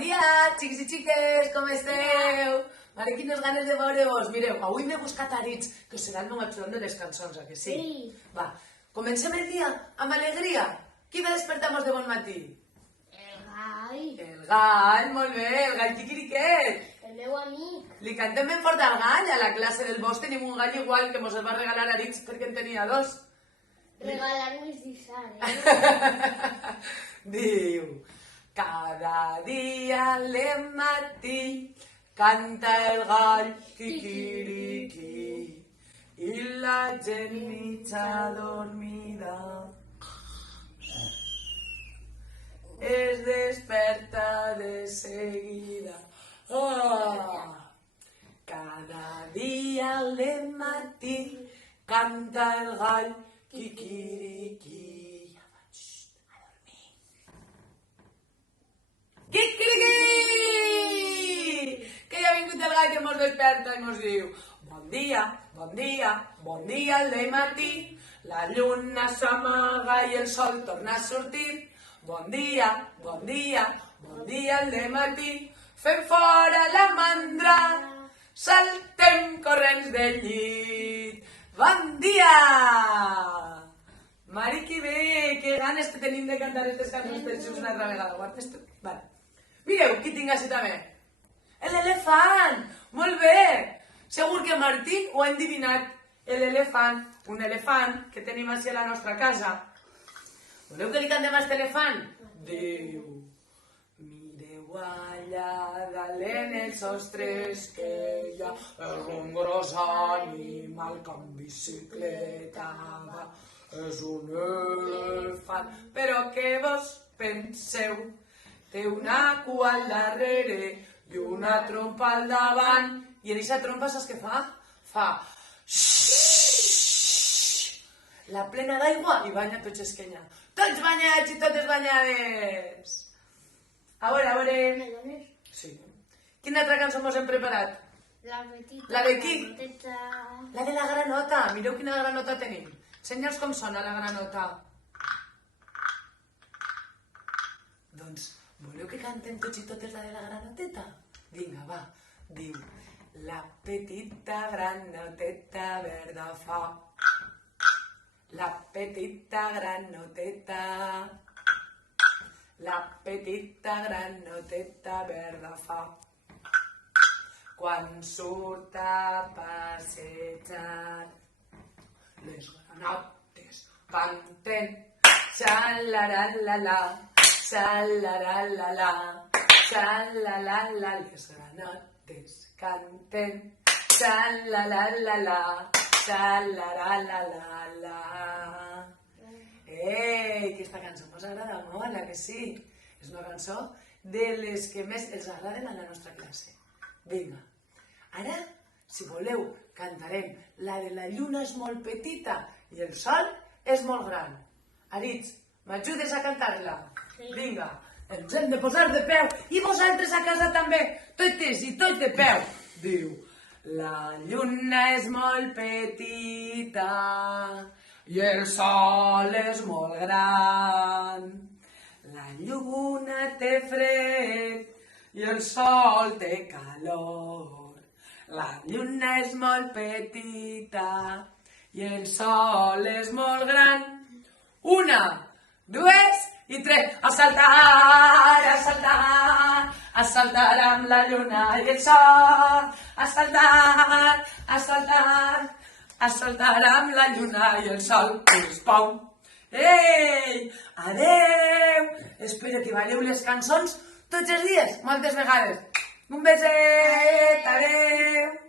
dia, xics i xiques, com esteu? Mare, quines ganes de veure-vos. Mireu, avui m'he buscat Aritz, que serà el meu ajudant de les cançons, que sí? Sí. Va, comencem el dia amb alegria. Qui va despertar-nos de bon matí? El gall. El gall, molt bé, el gall quiquiriquet. El meu amic. Li cantem ben fort al gall. A la classe del bosc tenim un gall igual que mos el va regalar Aritz perquè en tenia dos. Regalar-me és deixar, Diu, cada dia al matí canta el gall quiquiriqui i la gent mitja dormida es desperta de seguida. Cada dia al matí canta el gall quiquiriqui. A dormir. Quiquiriqui! Que ja ha vingut el gall que mos desperta i mos diu bon dia, bon dia, bon dia al matí. La lluna s'amaga i el sol torna a sortir. Bon dia, bon dia, bon dia al matí. Fem fora la mandra, saltem corrents del llit. Bon dia! Mari, que bé, que ganes que tenim de cantar aquestes cançons per xus una altra vegada. Guardes tu? Vale. Mireu, qui tinc així també? L'elefant! Molt bé! Segur que Martín ho ha endivinat. L'elefant, un elefant que tenim així a la nostra casa. Voleu que li cantem a aquest elefant? Diu, mireu allà dalt en els sostres que hi ha un gros animal que amb bicicleta va. És un elefant, però què vos penseu? Té una cua al darrere i una trompa al davant. I en aquesta trompa saps què fa? Fa la plena d'aigua i banya tots esquenya. Tots banyats i totes banyades. A veure. Me dones? Sí. Quina altra cançó mos hem preparat? La petita. La de qui? Granoteta. La de la granota. Mireu quina granota tenim. Ensenya'ls com sona la granota. Doncs, voleu que cantem tots i totes la de la granoteta? Vinga, va. Diu, la petita granoteta verda fa. La petita granoteta. La petita granoteta verda fa. Quan surt a passejar, les granotes canten xalaralala, xalaralala, xalalala. Les granotes canten xalalala, xalaralala. Aquesta cançó mos agrada molt, que sí? És una cançó de les que més els agraden a la nostra classe. Vinga, ara, si voleu, cantarem la de la lluna és molt petita i el sol és molt gran. Aritz, m'ajudes a cantar-la? Sí. Vinga, ens hem de posar de peu i vosaltres a casa també, totes i tots de peu. Diu, la lluna és molt petita i el sol és molt gran. La lluna té fred i el sol té calor. La lluna és molt petita i el sol és molt gran. Una, dues i tres. A saltar, a saltar, a saltar amb la lluna i el sol. A saltar, a saltar, a saltar amb la lluna i el sol. Pum. Ei, adeu. Espero que balleu les cançons tots els dies, moltes vegades. Un beset, adeu.